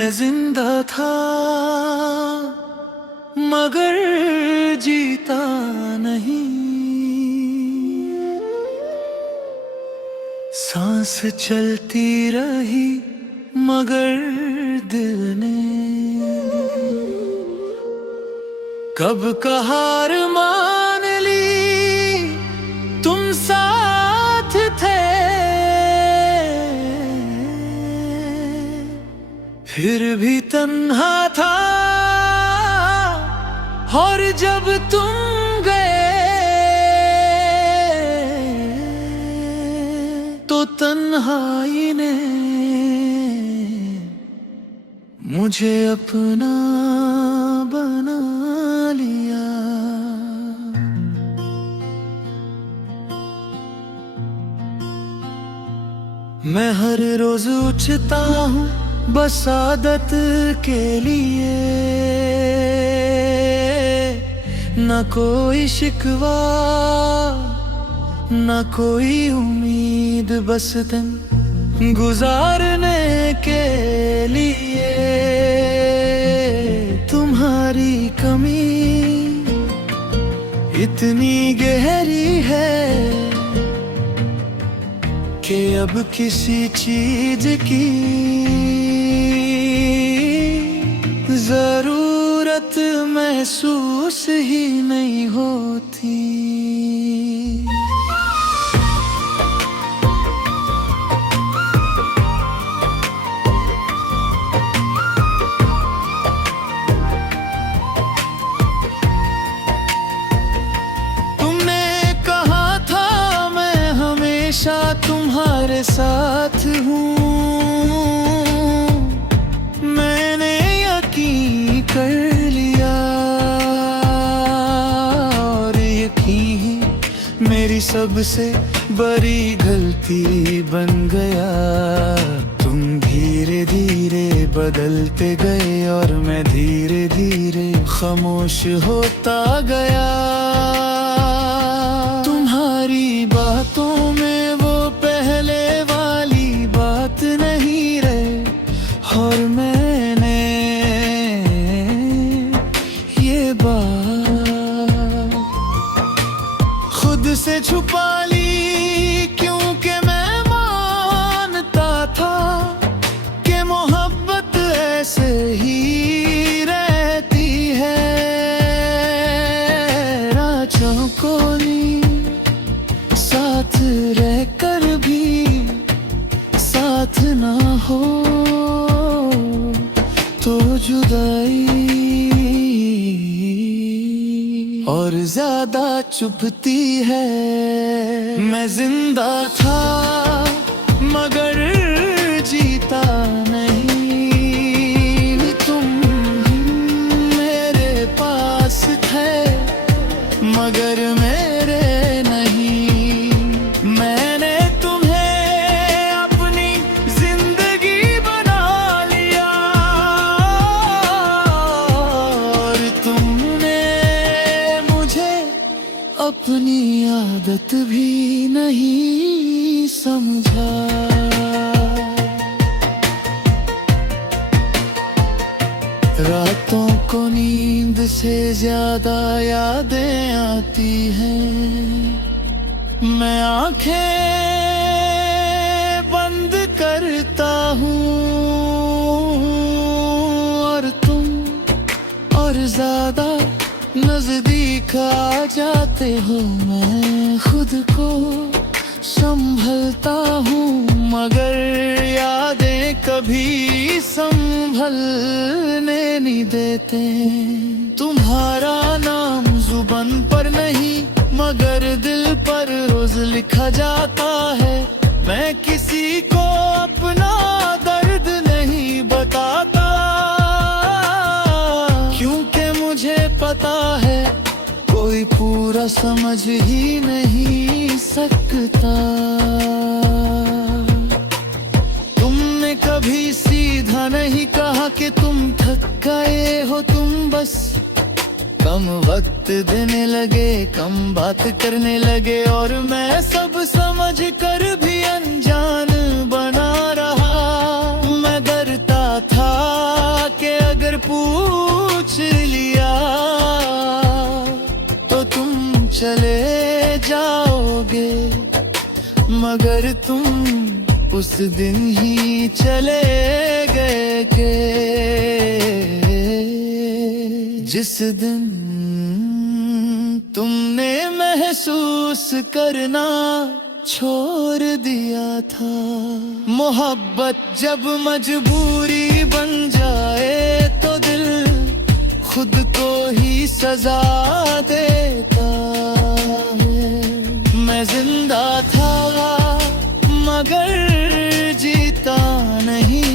मैं जिंदा था मगर जीता नहीं, सांस चलती रही मगर दिल ने कब का हार मान ली। तुम साथ थे फिर भी तन्हा था, और जब तुम गए तो तन्हाई ने मुझे अपना बना लिया। मैं हर रोज उठता हूँ बस आदत के लिए, न कोई शिकवा न कोई उम्मीद, बस दिन गुजारने के लिए। तुम्हारी कमी इतनी गहरी है कि अब किसी चीज की जरूरत महसूस ही नहीं होती। तुमने कहा था मैं हमेशा तुम्हारे साथ हूँ, मैंने यकीन कर लिया, और यकीन मेरी सबसे बड़ी गलती बन गया। तुम धीरे धीरे बदलते गए और मैं धीरे धीरे खामोश होता गया। तुम्हारी बातों में वो पहले वाली बात नहीं रहे, और मैंने ये बात खुद से छुपा ली, क्योंकि मैं मानता था कि मोहब्बत ऐसे ही रहती है। रातों को नींद साथ रहकर भी साथ ना हो तो जुदाई और ज्यादा चुभती है। मैं जिंदा था मगर जीता नहीं, तुम मेरे पास थे मगर मेरे नहीं। मैंने तुम्हें अपनी जिंदगी बना लिया, और तुमने मुझे अपनी आदत भी नहीं समझा। रातों को नींद से ज्यादा यादें आती हैं, मैं आंखें बंद करता हूँ, और तुम और ज्यादा नजदीक आ जाते हो। मैं खुद को संभलता हूँ मगर यादें कभी संभलने नहीं देते। तुम्हारा नाम जुबान पर नहीं मगर दिल पर रोज लिखा जाता है। मैं किसी को अपना दर्द नहीं बताता, क्योंकि मुझे पता है कोई पूरा समझ ही नहीं सकता। तुमने कभी सीधा नहीं कहा कि तुम थक गए हो, तुम बस कम वक्त देने लगे, कम बात करने लगे, और मैं सब समझ कर भी अनजान बना रहा। मैं डरता था पूछ लिया तो तुम चले जाओगे, मगर तुम उस दिन ही चले गए के जिस दिन तुमने महसूस करना छोड़ दिया था। मोहब्बत जब मजबूरी बन जाए तो दिल खुद को ही सजा देता है। मैं जिंदा था मगर जीता नहीं,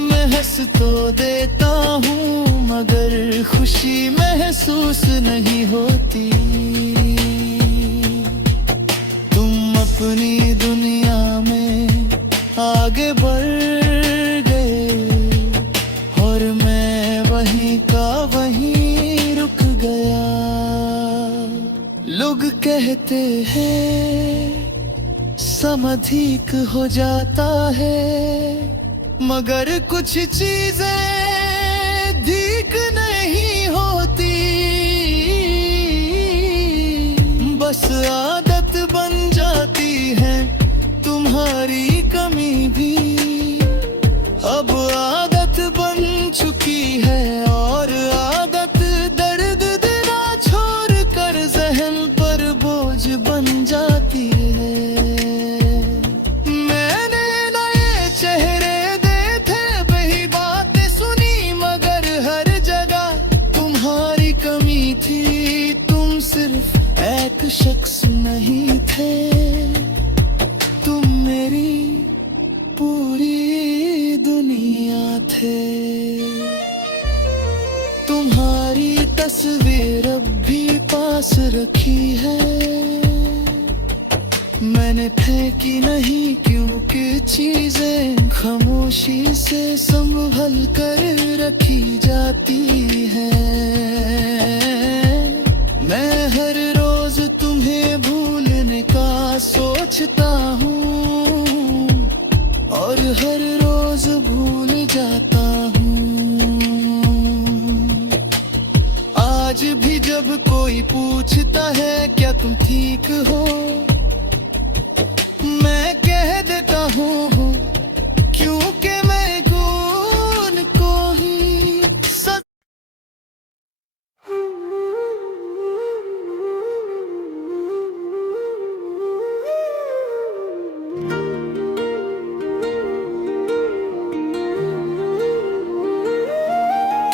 मैं हंस तो देता हूँ मगर खुशी महसूस नहीं होती। अपनी दुनिया में आगे बढ़ गए और मैं वहीं का वहीं रुक गया। लोग कहते हैं समय ठीक हो जाता है, मगर कुछ चीजें ठीक नहीं होती। बस आदत बन जाती है तुम्हारी कमी भी, अब आदत बन चुकी है और आदत दर्द देना छोड़ कर ज़हन पर बोझ बन जाती है। मैंने नए चेहरे देखे, वही बातें सुनी, मगर हर जगह तुम्हारी कमी थी। तुम सिर्फ एक शख्स नहीं थे, तुम मेरी पूरी दुनिया थे। तुम्हारी तस्वीर अब भी पास रखी है, मैंने फेंकी नहीं क्योंकि चीजें खामोशी से संभल कर रखी जाती हैं। मैं हर रोज तुम्हें भूलने का सोचता हूँ और हर रोज भूल जाता हूँ। आज भी जब कोई पूछता है क्या तुम ठीक हो, मैं कह देता हूँ क्योंकि मैं कौन को ही सच।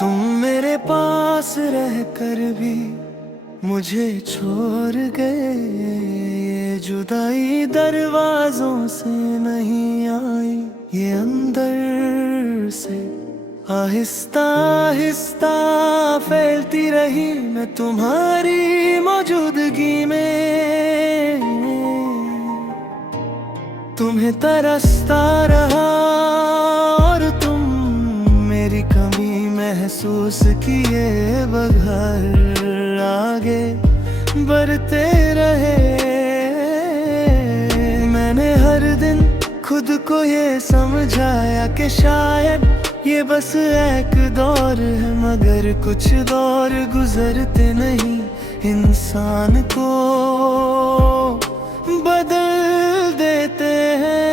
तुम मेरे पास रहकर भी मुझे छोड़ गए, ये जुदाई दरवाजों से नहीं आई, ये अंदर से आहिस्ता आहिस्ता फैलती रही। मैं तुम्हारी मौजूदगी में तुम्हें तरसता रहा और तुम मेरी कमी महसूस किए बगैर आगे बढ़ते रहे। मैंने हर दिन खुद को ये समझाया कि शायद ये बस एक दौर है, मगर कुछ दौर गुजरते नहीं इंसान को बदल देते हैं।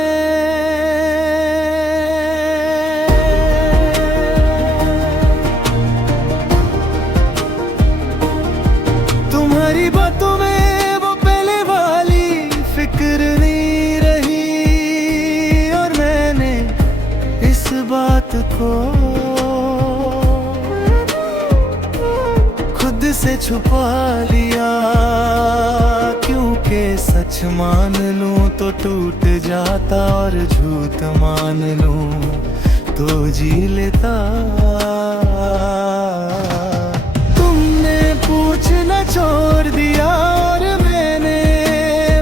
तुम्हारी बातों में वो पहले वाली फिक्र नहीं रही और मैंने इस बात को खुद से छुपा लिया, क्योंकि सच मान लूं तो टूट जाता और झूठ मान लूं तो जी लेता। तुमने पूछना छोड़ दिया और मैंने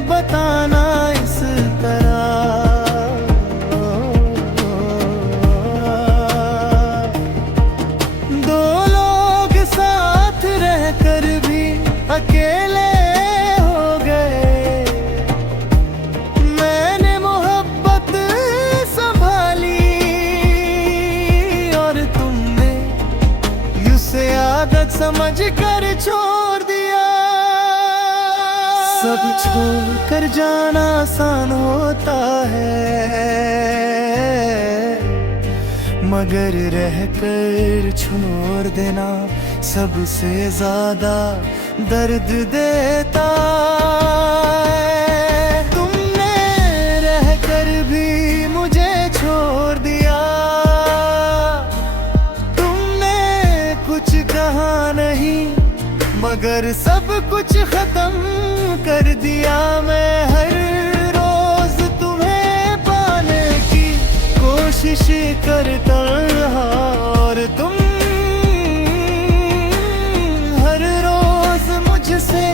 बताना इस तरह। दो लोग साथ रहकर भी अकेले हो गए। मैंने मोहब्बत संभाली आदत समझ कर छोड़ दिया। सब छोड़ कर जाना आसान होता है, मगर रहकर छोड़ देना सबसे ज्यादा दर्द देता है। तुमने रहकर भी मुझे छोड़ दिया, तुमने कुछ कहा नहीं मगर सब कुछ खत्म कर दिया। मैं हर रोज तुम्हें पाने की कोशिश करता रहा और तुम हर रोज मुझसे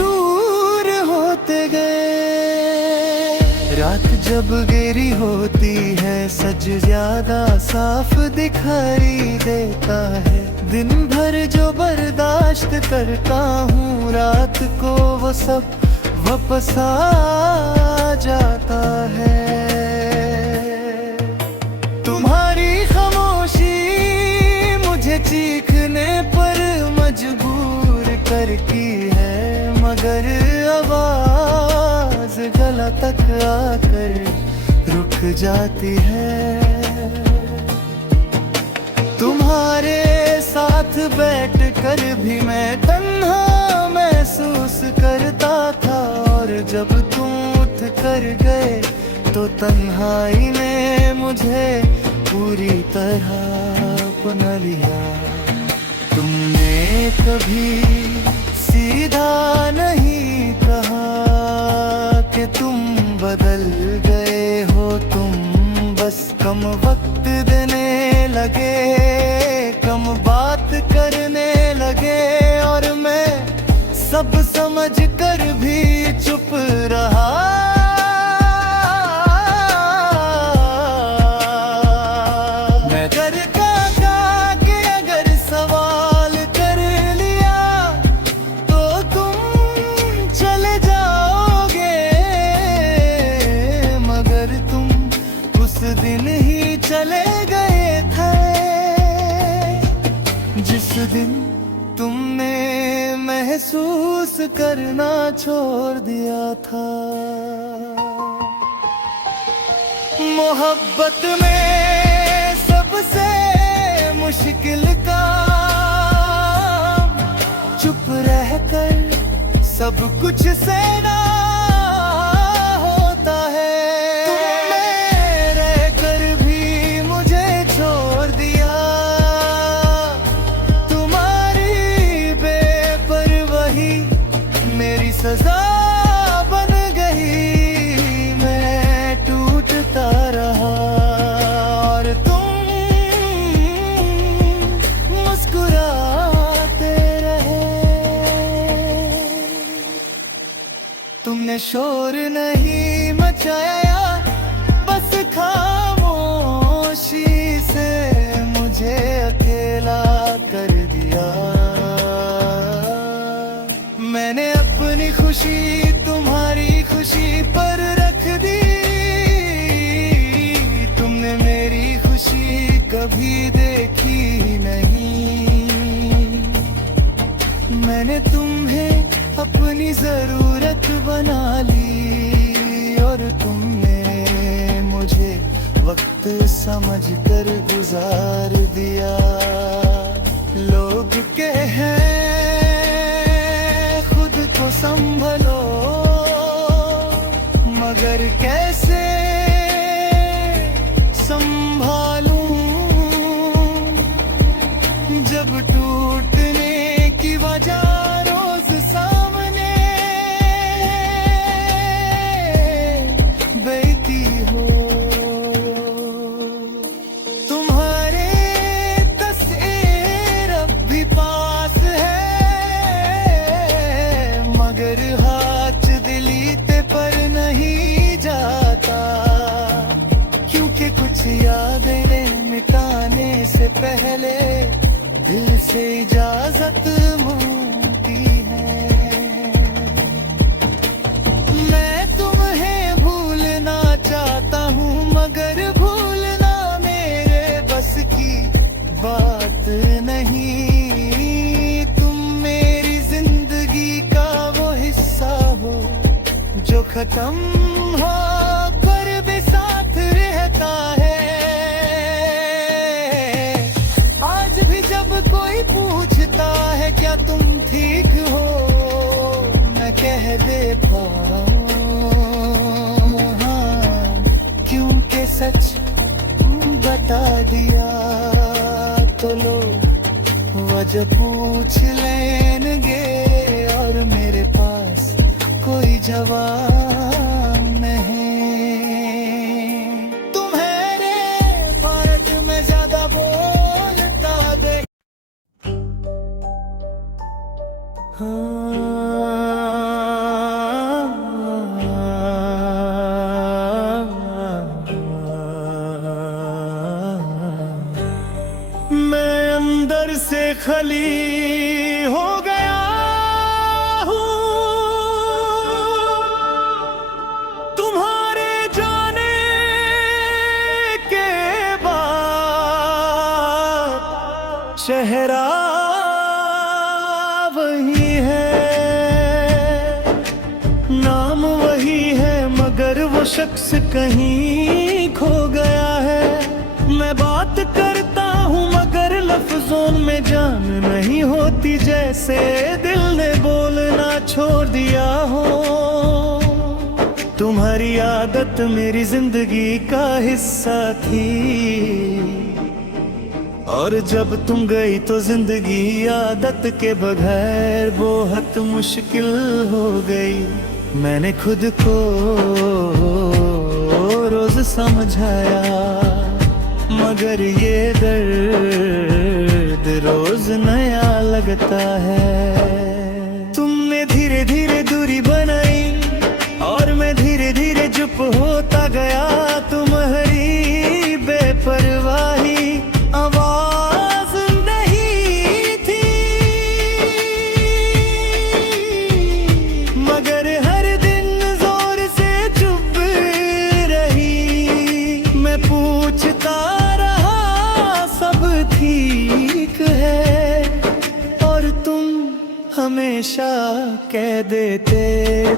दूर होते गए। रात जब गहरी होती है सच ज्यादा साफ दिखाई देता है। दिन भर जो बर्दाश्त करता हूँ रात को वो सब वापस आ जाता है। तुम्हारी खामोशी मुझे चीखने पर मजबूर करती है, मगर आवाज गला तक आकर रुक जाती है। तुम्हारे साथ बैठ कर भी मैं तन्हा महसूस करता था और जब तुम उठ कर गए तो तन्हाई ने मुझे पूरी तरह अपना लिया। तुमने कभी सीधा नहीं कहा कि तुम बदल गए हो, तुम बस कम वक्त देने लगे, कम बात करने लगे और मैं सब समझ कर भी चुप रहा। मैं करता था कि अगर सवाल कर लिया तो तुम चले जाओगे, मगर तुम उस दिन ही चले गए थे जिस दिन तुमने महसूस करना छोड़ दिया था। मोहब्बत में सबसे मुश्किल काम चुप रहकर सब कुछ सहना होता है। तुमने रहकर भी मुझे छोड़ दिया, मेरी सजा बन गई। मैं टूटता रहा और तुम मुस्कुराते रहे। तुमने शोर नहीं मचाया, बस खामोशी से मुझे अकेला कर दिया। मैंने अपनी खुशी तुम्हारी खुशी पर रख दी, तुमने मेरी खुशी कभी देखी नहीं। मैंने तुम्हें अपनी जरूरत बना ली और तुमने मुझे वक्त समझ कर गुजार दिया। लोग कहे को संभलो, मगर कैसे संभालूं जब टूटने की वजह रोज सामने बैठी हो। तुम्हारे तस्वीर अब भी पास है, मगर हाथ दिलीते पर नहीं जाता, क्योंकि कुछ यादें मिटाने से पहले दिल से इजाजत मांगती है। मैं तुम्हें भूलना चाहता हूँ मगर भूलना मेरे बस की बात बात नहीं, तुम मेरी जिंदगी का वो हिस्सा हो जो खत्म हो पर भी साथ रहता है। आज भी जब कोई पूछता है क्या तुम ठीक हो, मैं कह देता हूँ हाँ, क्योंकि सच बता दिया तो लोग वजह पूछ लेंगे और मेरे पास कोई जवाब नहीं। तुम्हारे भारत में ज्यादा बोलता दे मैं अंदर से खली हो गया हूँ तुम्हारे जाने के बाद। चेहरा वही है, नाम वही है, मगर वो शख्स कहीं खो गया है। मैं बात करता हूँ मगर लफ्जों में जान नहीं होती, जैसे दिल ने बोलना छोड़ दिया हो। तुम्हारी आदत मेरी जिंदगी का हिस्सा थी और जब तुम गई तो जिंदगी आदत के बगैर बहुत मुश्किल हो गई। मैंने खुद को रोज समझाया मगर ये दर्द रोज नया लगता है। तुमने धीरे धीरे दूरी बनाई और मैं धीरे धीरे चुप होता गया। तुम्हारी बेपरवाही आवाज नहीं थी मगर हर दिन जोर से चुप रही। मैं पूछता ठीक है और तुम हमेशा कह देते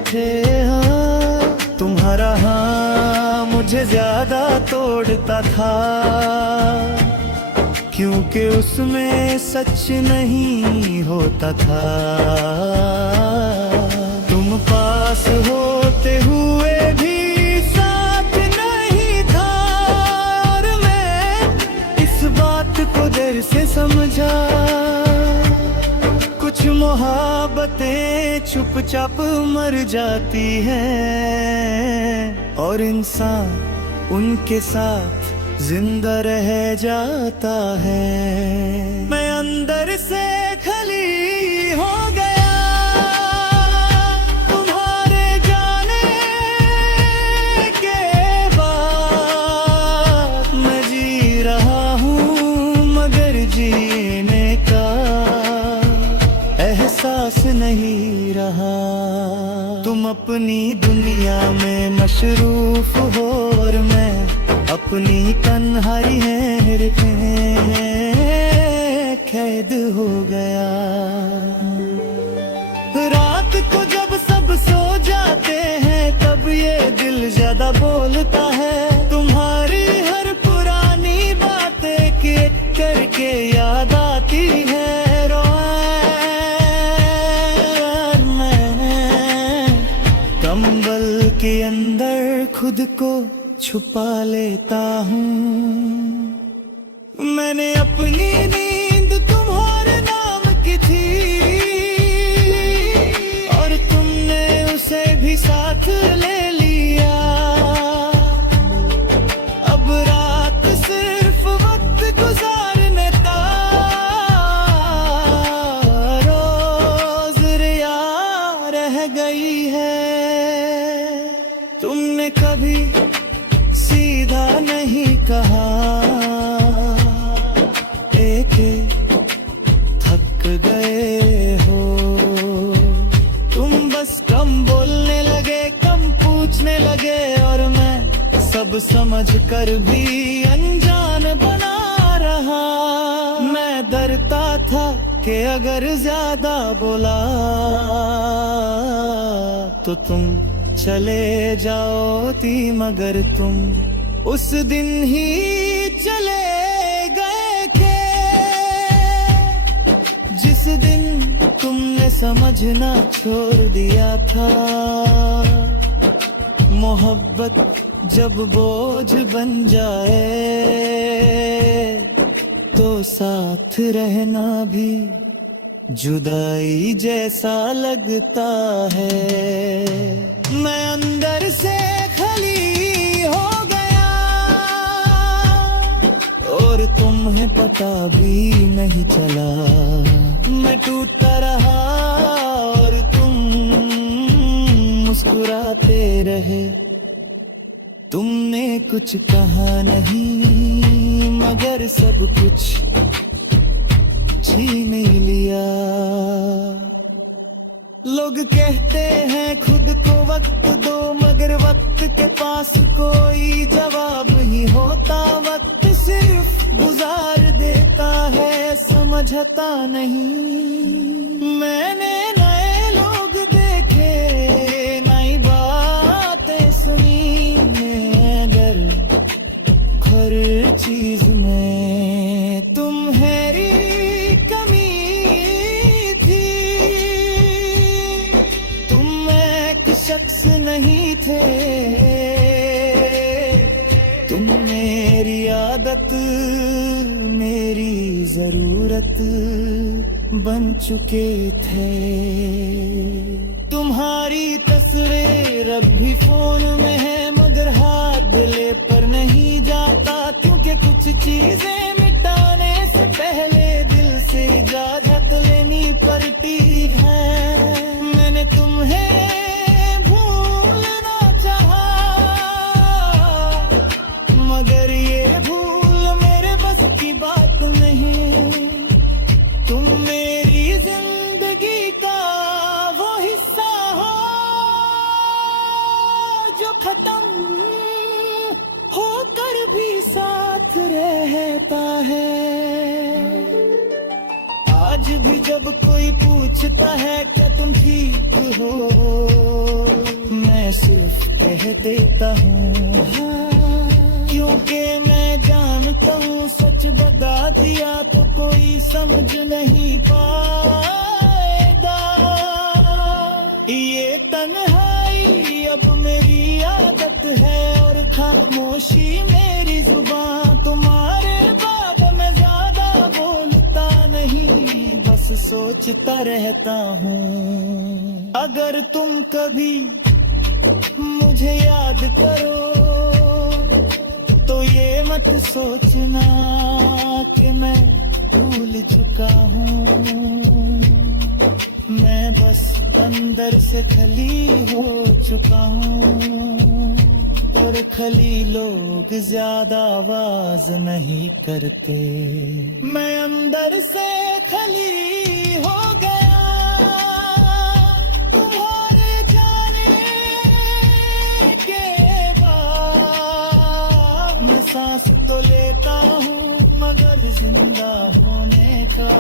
थे हाँ। तुम्हारा हाँ मुझे ज्यादा तोड़ता था क्योंकि उसमें सच नहीं होता था। तुम पास होते हुए भी साथ नहीं था और मैं इस बात को देर से समझा। कुछ मोहब्बतें चुपचाप मर जाती हैं और इंसान उनके साथ जिंदा रह जाता है। मैं अंदर से खली हो गया तुम्हारे जाने के बाद। मैं जी रहा हूँ मगर जीने का एहसास नहीं रहा। तुम अपनी दुनिया में मशरूफ हो और मैं अपनी तन्हाई है कैद हो गया। रात को जब सब सो जाते हैं तब ये दिल ज्यादा बोलता है। तुम्हारी हर पुरानी बातें करके याद आती है। कंबल के अंदर खुद को छुपा लेता हूँ। मैंने अपनी नींद तुम्हारे नाम की थी और तुमने उसे भी साथ ले लिया। अब रात सिर्फ वक्त गुजारने का रोज रिया रह गई है। तुमने कभी सीधा नहीं कहा एक थक गए हो। तुम बस कम बोलने लगे, कम पूछने लगे और मैं सब समझ कर भी अनजान बना रहा। मैं डरता था कि अगर ज्यादा बोला तो तुम चले जाओती, मगर तुम उस दिन ही चले गए थे, जिस दिन तुमने समझना छोड़ दिया था। मोहब्बत जब बोझ बन जाए तो साथ रहना भी जुदाई जैसा लगता है। मैं अंदर से खली हो गया और तुम्हें पता भी नहीं चला। मैं टूटता रहा और तुम मुस्कुराते रहे। तुमने कुछ कहा नहीं मगर सब कुछ छीन ही लिया। लोग कहते हैं खुद को वक्त दो, मगर वक्त के पास कोई जवाब नहीं होता। वक्त सिर्फ गुजार देता है, समझता नहीं। मैंने नए लोग देखे, नई बातें सुनी, मगर हर चीज में तुम्हारी कमी थी। तुम एक शख्स नहीं थे, तुम मेरी आदत, मेरी जरूरत बन चुके थे। तुम्हारी तस्वीर अब भी फोन में है, मगर हाथ दिले पर नहीं जाता, क्योंकि कुछ चीजें मिटाने से पहले दिल से इजाजत लेनी पड़ती है। मैंने तुम्हें भूलना चाहा, मगर ये भूल मेरे बस की बात नहीं। तुम मेरी जिंदगी का वो हिस्सा हो जो खत्म होकर भी साथ रहता है। आज भी जब कोई पूछता है क्या तुम ठीक हो, मैं सिर्फ कह देता हूँ हाँ, क्योंकि मैं जानता हूँ सच बता दिया तो कोई समझ नहीं पाएगा। ये तन्हाई अब मेरी आदत है और खामोशी मेरी जुबान। तुम्हारे बाद मैं ज्यादा बोलता नहीं, बस सोचता रहता हूँ। अगर तुम कभी मुझे याद करो तो ये मत सोचना कि मैं भूल चुका हूँ। मैं बस अंदर से खली हो चुका हूँ और खली लोग ज्यादा आवाज नहीं करते। मैं अंदर से खली हो गया तुम्हारे जाने के बाद। मैं सांस तो लेता हूँ मगर जिंदा होने का